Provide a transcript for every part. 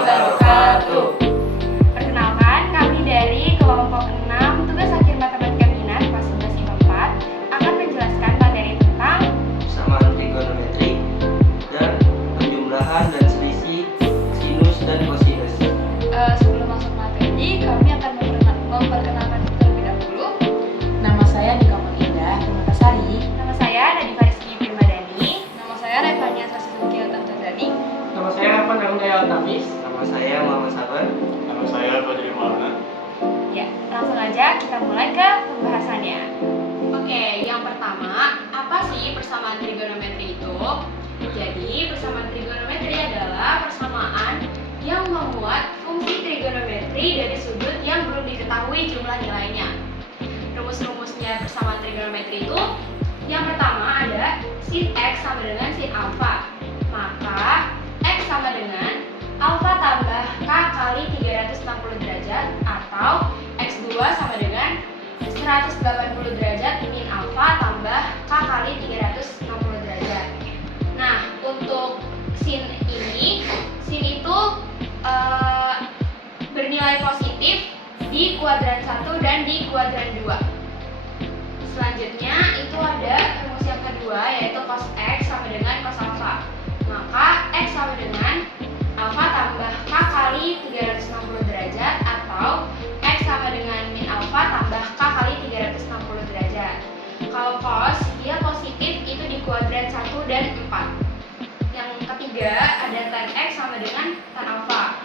wabarakatuh. Perkenalkan, kami dari kelompok 6 tugas akhir matematika minat kelas 11 IPA 4 akan menjelaskan materi tentang Persamaan trigonometri dan penjumlahan dan selisih sinus dan kosinus. Sebelum masuk materi, kami akan memperkenalkan terlebih dahulu. Nama saya Nikomal Indah Permatasari. Nama saya Nadifah Rizky Primadani. Nama saya Revania Sasuki Tantazani. Nama saya Rahman Arundaya Altamis. Nama saya Muhammad Sabar. Nama saya Fadli Maulana. Ya, langsung aja kita mulai ke pembahasannya. Oke, yang pertama, apa sih persamaan trigonometri itu? Jadi, persamaan trigonometri adalah persamaan yang membuat fungsi trigonometri dari sudut yang belum diketahui jumlah nilainya. Rumus-rumusnya persamaan trigonometri itu, yang pertama ada sin X sama dengan sin alfa. Maka X sama dengan alfa tambah K kali 360 derajat atau X2 sama dengan 180 derajat min alfa tambah K kali 360 derajat. Nah, untuk sin ini, sin itu bernilai positif di kuadran 1 dan di kuadran 2. Selanjutnya itu ada rumus yang kedua yaitu cos X sama dengan cos alfa. Maka X sama dengan alfa tambah K kali 360 derajat atau X sama dengan min alfa tambah K kali 360 derajat. Kalau cos, dia positif itu di kuadran 1 dan 4. Yang ketiga ada tan X sama dengan tan alfa.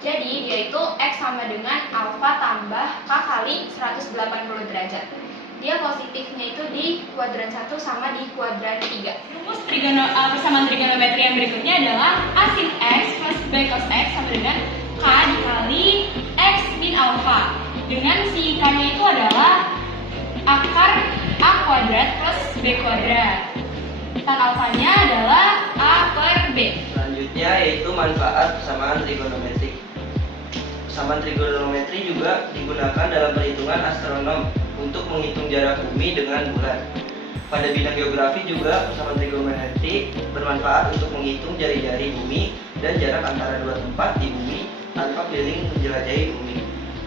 Jadi dia itu X sama dengan alfa tambah K kali 180 derajat. Dia positifnya itu di kuadran 1 sama di kuadran 3. Rumus persamaan trigonometri yang berikutnya adalah A sin X plus B cos X sama dengan K dikali X min alfa. Dengan si K-nya itu adalah akar A kuadrat plus B kuadrat. Tan alfanya adalah A per B. Selanjutnya yaitu manfaat persamaan trigonometri. Persamaan trigonometri juga digunakan dalam perhitungan astronom untuk menghitung jarak bumi dengan bulan. Pada bidang geografi juga persamaan trigonometri bermanfaat untuk menghitung jari-jari bumi dan jarak antara dua tempat di bumi tanpa keliling menjelajahi bumi.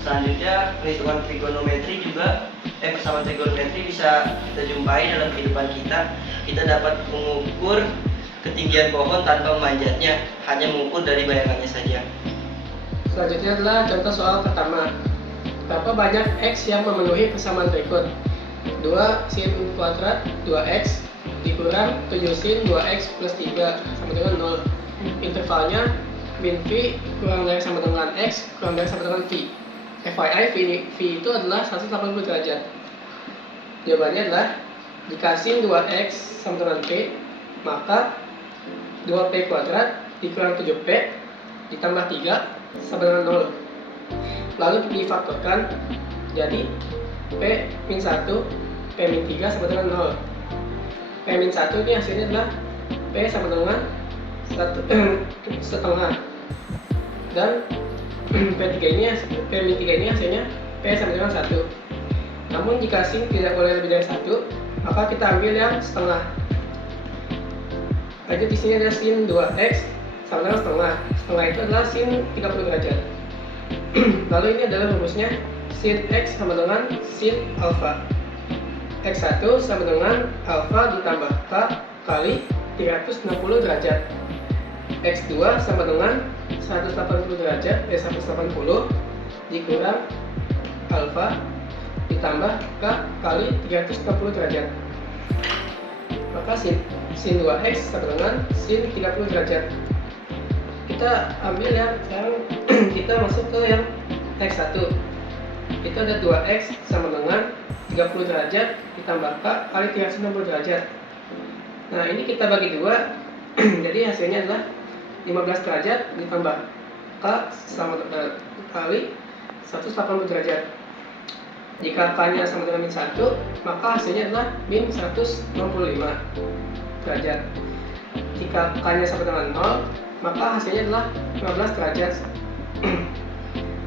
Selanjutnya perhitungan trigonometri juga persamaan trigonometri bisa kita jumpai dalam kehidupan kita. Kita dapat mengukur ketinggian pohon tanpa memanjatnya, hanya mengukur dari bayangannya saja. Selanjutnya adalah contoh soal pertama. Berapa banyak X yang memenuhi persamaan berikut? 2 sin kuadrat 2X dikurang 7 sin 2X plus 3 sama dengan 0. Intervalnya min V kurang dari sama dengan X kurang dari sama dengan V. FYI, V itu adalah 180 derajat. Jawabannya adalah jika sin 2X sama dengan P, maka 2P kuadrat dikurang 7P ditambah 3 sama dengan 0. Lalu difaktorkan, jadi P min 1, P min 3 sama dengan 0. P min 1 ini hasilnya adalah P sama dengan 1 setengah. Dan P min 3 ini hasilnya P sama dengan 1. Namun jika sin tidak boleh lebih dari 1, maka kita ambil yang setengah. Lanjut di sini ada sin 2X sama dengan setengah. Setengah itu adalah sin 30 derajat. Lalu ini adalah rumusnya, sin X sama dengan sin alfa. X1 sama dengan alfa ditambah K kali 360 derajat. X2 sama dengan 180 derajat, 180 dikurang alfa ditambah K kali 360 derajat. Maka sin 2X sama dengan sin 30 derajat. Kita ambil yang sekarang kita masuk ke yang X1. Itu ada 2X sama dengan 30 derajat ditambah K kali 360 derajat. Nah, ini kita bagi dua. Jadi hasilnya adalah 15 derajat ditambah K sama kali 180 derajat. Jika K-nya sama dengan min 1, maka hasilnya adalah min 165 derajat. Jika K-nya sama dengan 0, maka hasilnya adalah 15 derajat.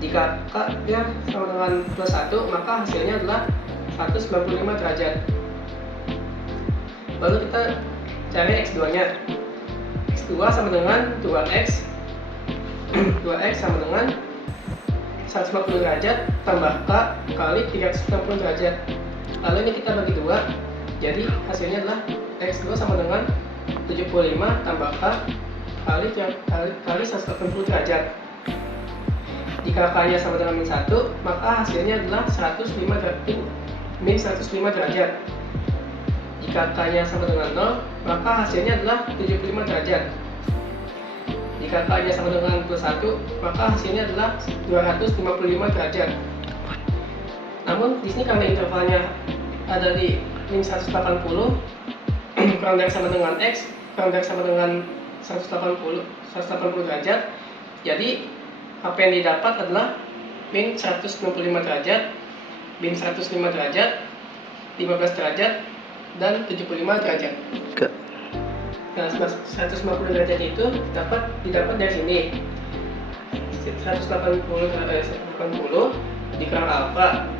Jika K-nya sama dengan plus 1, maka hasilnya adalah 195 derajat. Lalu kita cari X2-nya. X2 sama dengan 2X 2x sama dengan 150 derajat tambah K kali 360 derajat. Lalu ini kita bagi 2, jadi hasilnya adalah x2 sama dengan 75 tambah K kali 180 derajat. Jika K-nya sama dengan min 1, maka hasilnya adalah 105 derajat. Jika K-nya sama dengan 0, maka hasilnya adalah 75 derajat. Jika K-nya sama dengan plus 1, maka hasilnya adalah 255 derajat. Namun di sini karena intervalnya ada di min 180 kurang dari sama dengan x kurang dari sama dengan 180 derajat, jadi apa yang didapat adalah min 165 derajat, min 105 derajat, 15 derajat, dan 75 derajat. Nah, 150 derajat itu didapat dari sini. 180 dikurang alfa.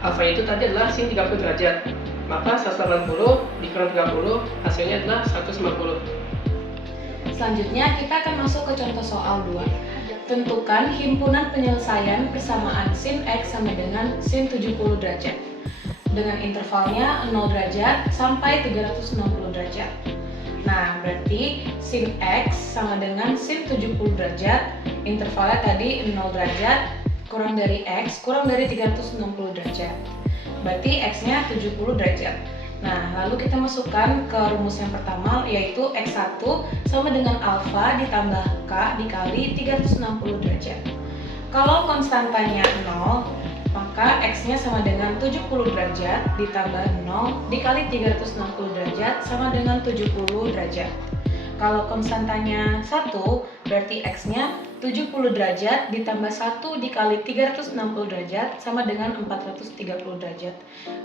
Alfa itu tadi adalah sin 30 derajat. Maka 180 dikurang 30 hasilnya adalah 150. Selanjutnya kita akan masuk ke contoh soal 2. Tentukan himpunan penyelesaian persamaan sin x sama dengan sin 70 derajat dengan intervalnya 0 derajat sampai 360 derajat. Nah, berarti sin x sama dengan sin 70 derajat, intervalnya tadi 0 derajat kurang dari x kurang dari 360 derajat. Berarti x-nya 70 derajat. Nah, lalu kita masukkan ke rumus yang pertama, yaitu x1 sama dengan alfa ditambah k dikali 360 derajat. Kalau konstantanya 0, maka x-nya sama dengan 70 derajat ditambah 0 dikali 360 derajat sama dengan 70 derajat. Kalau konstantanya 1, berarti x-nya 70 derajat ditambah 1 dikali 360 derajat sama dengan 430 derajat.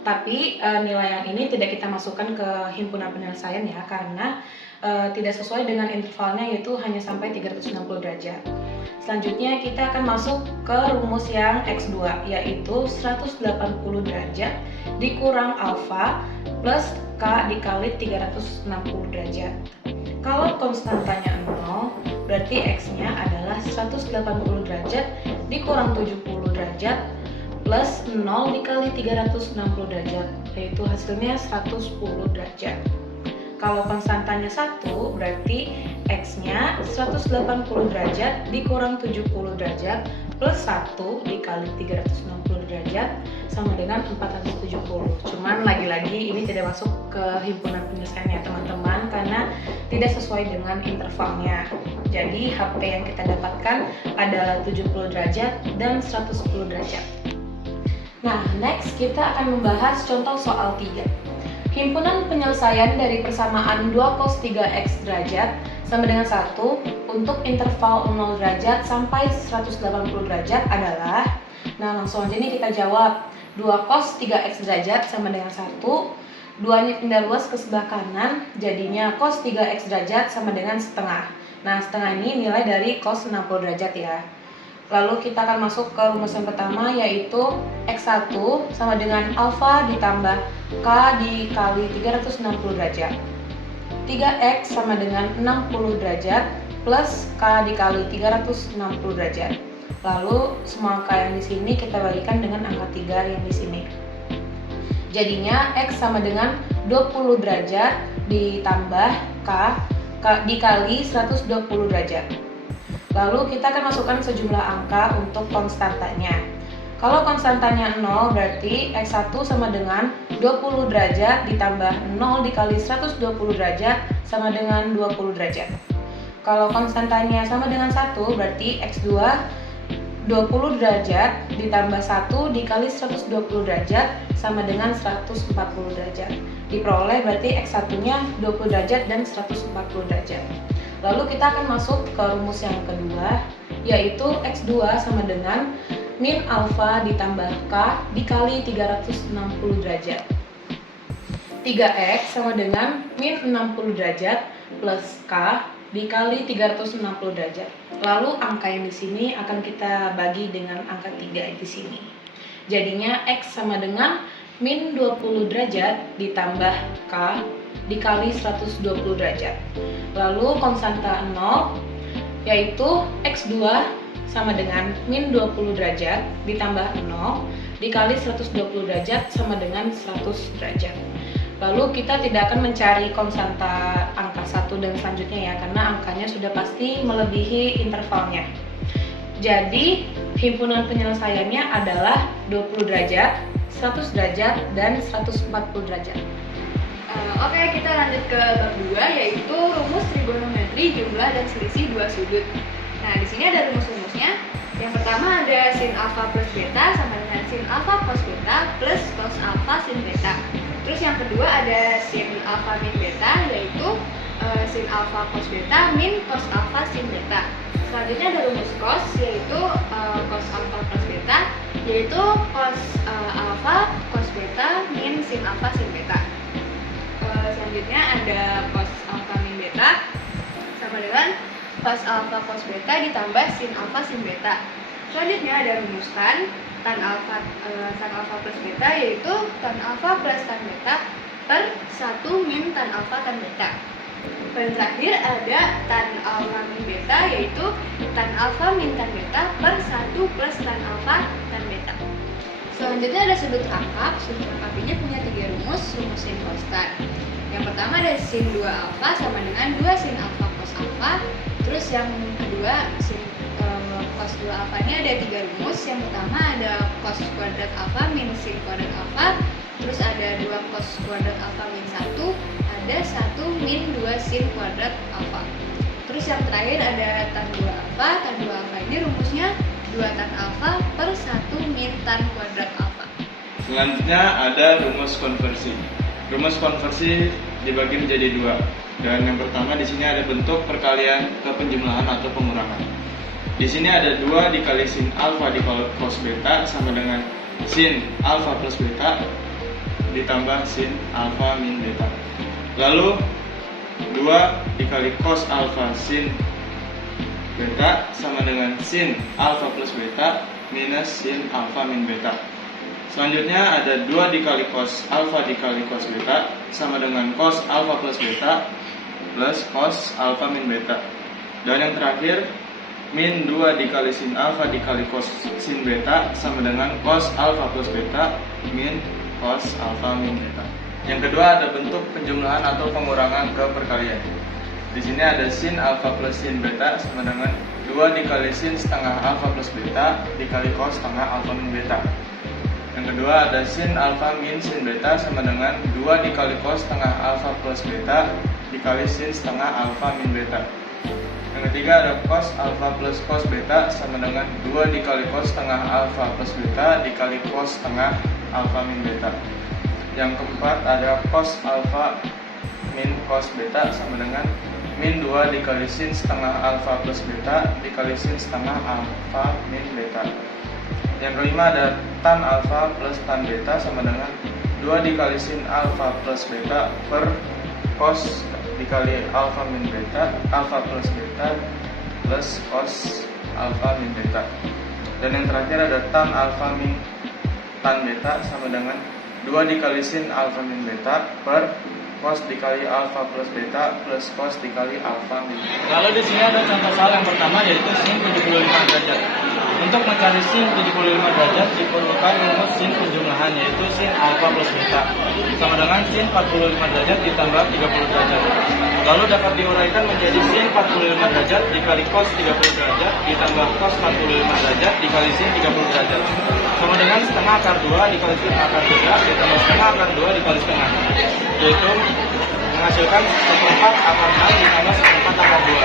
Tapi nilai yang ini tidak kita masukkan ke himpunan penyelesaian ya, karena tidak sesuai dengan intervalnya, yaitu hanya sampai 360 derajat. Selanjutnya kita akan masuk ke rumus yang x2, yaitu 180 derajat dikurang alfa plus k dikali 360 derajat. Kalau konstantanya 0, berarti x-nya adalah 180 derajat dikurang 70 derajat plus 0 dikali 360 derajat, yaitu hasilnya 110 derajat. Kalau konstantanya 1, berarti x-nya 180 derajat dikurang 70 derajat plus 1 dikali 360 derajat sama dengan 470. Cuman lagi-lagi ini tidak masuk ke himpunan penyelesaian ya teman-teman, karena tidak sesuai dengan intervalnya. Jadi HP yang kita dapatkan adalah 70 derajat dan 110 derajat. Nah, next kita akan membahas contoh soal 3. Himpunan penyelesaian dari persamaan 2 cos 3x derajat sama dengan 1 untuk interval 0 derajat sampai 180 derajat adalah, nah langsung aja nih kita jawab. 2 cos 3x derajat sama dengan 1, 2-nya pindah luas ke sebelah kanan, jadinya cos 3x derajat sama dengan setengah. Nah, setengah ini nilai dari cos 60 derajat ya. Lalu kita akan masuk ke rumus yang pertama, yaitu x1 sama dengan alfa ditambah k dikali 360 derajat. 3x sama dengan 60 derajat plus k dikali 360 derajat. Lalu semua k yang di sini kita bagikan dengan angka 3 yang di sini. Jadinya x sama dengan 20 derajat ditambah k dikali 120 derajat. Lalu kita akan masukkan sejumlah angka untuk konstantanya. Kalau konstantanya 0, berarti x1 sama dengan 20 derajat ditambah 0 dikali 120 derajat sama dengan 20 derajat. Kalau konstantanya sama dengan 1, berarti x2 20 derajat ditambah 1 dikali 120 derajat sama dengan 140 derajat. Diperoleh berarti x1-nya 20 derajat dan 140 derajat. Lalu kita akan masuk ke rumus yang kedua, yaitu x2 sama dengan min alfa ditambah k dikali 360 derajat. 3x sama dengan min 60 derajat plus k dikali 360 derajat. Lalu angka yang di sini akan kita bagi dengan angka 3 di sini. Jadinya x sama dengan min 20 derajat ditambah k dikali 120 derajat. Lalu konstanta 0, yaitu x2 sama dengan min 20 derajat ditambah 0 dikali 120 derajat sama dengan 100 derajat. Lalu kita tidak akan mencari konstanta angka 1 dan selanjutnya ya, karena angkanya sudah pasti melebihi intervalnya. Jadi himpunan penyelesaiannya adalah 20 derajat, 100 derajat, dan 140 derajat. Oke, kita lanjut ke bab 2, yaitu rumus trigonometri jumlah dan selisih dua sudut. Nah, di sini ada rumus-rumusnya. Yang pertama ada sin alfa plus beta sama dengan sin alfa cos beta plus cos alfa sin beta. Terus yang kedua ada sin alfa min beta, yaitu sin alfa cos beta min cos alfa sin beta. Selanjutnya ada rumus cos, yaitu cos alfa plus beta, yaitu cos alfa cos beta min sin alfa sin beta. Selanjutnya ada cos alfa min beta sama dengan cos alfa cos beta ditambah sin alfa sin beta. Selanjutnya ada rumus tan alfa plus beta, yaitu tan alfa plus tan beta per 1 min tan alfa tan beta. Dan terakhir ada tan alfa min beta, yaitu tan alfa min tan beta per 1 plus tan alfa tan beta. Selanjutnya ada sudut rangkap. Sudut rangkap ini punya 3 rumus sin konstan. Yang pertama ada sin 2 alfa sama dengan 2 sin alfa cos alfa. Terus yang kedua sin cos 2 alfa ini ada 3 rumus. Yang pertama ada cos kuadrat alfa min sin kuadrat alfa. Terus ada 2 cos kuadrat alfa min 1. Ada 1 min 2 sin kuadrat alfa. Terus yang terakhir ada tan 2 alfa. Tan 2 alfa ini rumusnya 2 tan alfa per 1 min tan kuadrat alfa. Selanjutnya ada rumus konversi. Rumus konversi dibagi menjadi 2. Dan yang pertama di sini ada bentuk perkalian ke penjumlahan atau pengurangan. Di sini ada 2 dikali sin alfa dikali cos beta sama dengan sin alfa plus beta ditambah sin alfa min beta. Lalu 2 dikali cos alfa sin beta sama dengan sin alfa plus beta minus sin alfa min beta. Selanjutnya ada 2 dikali cos alfa dikali cos beta sama dengan cos alfa plus beta plus cos alfa min beta. Dan yang terakhir min 2 dikali sin alfa dikali cos sin beta sama dengan cos alfa plus beta min cos alfa min beta. Yang kedua ada bentuk penjumlahan atau pengurangan ke perkalian. Di sini ada sin alfa plus sin beta sama dengan 2 dikali sin setengah alfa plus beta dikali cos setengah alfa min beta. Yang kedua ada sin alfa min sin beta sama dengan 2 dikali cos setengah alfa plus beta dikali sin setengah alfa min beta. Yang ketiga ada cos alfa plus cos beta sama dengan 2 dikali cos setengah alfa plus beta dikali cos setengah alfa min beta. Yang keempat ada cos alfa min cos beta sama dengan min 2 dikali sin setengah alfa plus beta dikali sin setengah alfa min beta. Yang kelima ada tan alfa plus tan beta sama dengan 2 dikali sin alfa plus beta per cos dikali alfa min beta alfa plus beta plus cos alfa min beta. Dan yang terakhir ada tan alfa min tan beta sama dengan 2 dikali sin alfa min beta per cos dikali alfa plus beta plus cos dikali alfa min beta. Lalu di sini ada contoh soal yang pertama yaitu sin 75 derajat. Untuk mencari sin 75 derajat diperlukan rumus sin penjumlahan yaitu sin alfa plus beta sama dengan sin 45 derajat ditambah 30 derajat. Lalu dapat diuraikan menjadi sin 45 derajat dikali cos 30 derajat ditambah cos 45 derajat dikali sin 30 derajat sama dengan setengah akar 2 dikali sin akar 3 ditambah setengah akar 2 dikali setengah, yaitu menghasilkan seperempat akar 6 ditambah seperempat akar 2.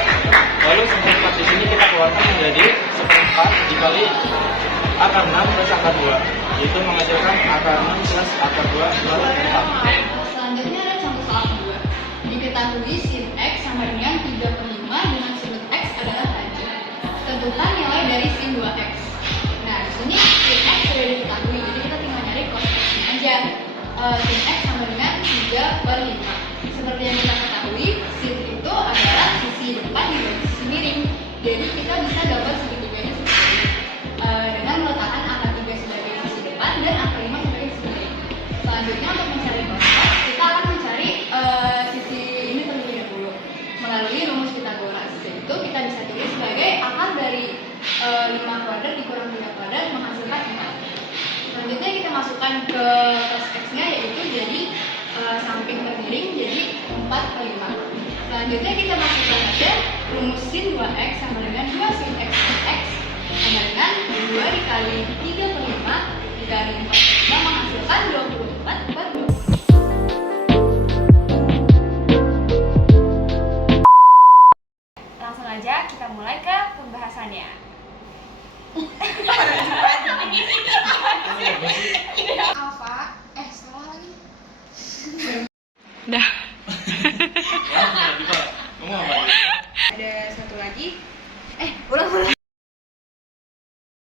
Lalu seperempat di sini kita keluarkan menjadi seperempat dikali akar 6 plus akar 2, yaitu menghasilkan akar 6 plus akar 2 plus 4. Selanjutnya ada contoh soal kedua. Diketahui sin X sama dengan 3/5 dengan sudut X adalah rajin. Tentukan nilai dari sin 2X. Nah, di sini sin X sudah diketahui, jadi kita tinggal nyari cos X-nya aja. Sin X sama dengan 3/5. Seperti yang kita ketahui, sin itu adalah sisi depan dibagi sisi miring. Jadi kita bisa dapat segitiganya seperti ini. Dengan meletakkan angka 3 sebagai sisi depan dan angka 5 sebagai sisi miring. Selanjutnya untuk mencari cos X, kita akan mencari sisi ini terlebih dahulu. Melalui rumus Pythagoras, yaitu kita bisa tulis sebagai akar dari 5 kuadrat dikurang 3 kuadrat menghasilkan 4. Selanjutnya kita masukkan ke cos X-nya, yaitu jadi samping termiring jadi 4 per 5. Selanjutnya kita masukkan aja rumus sin 2x sama dengan 2 sin x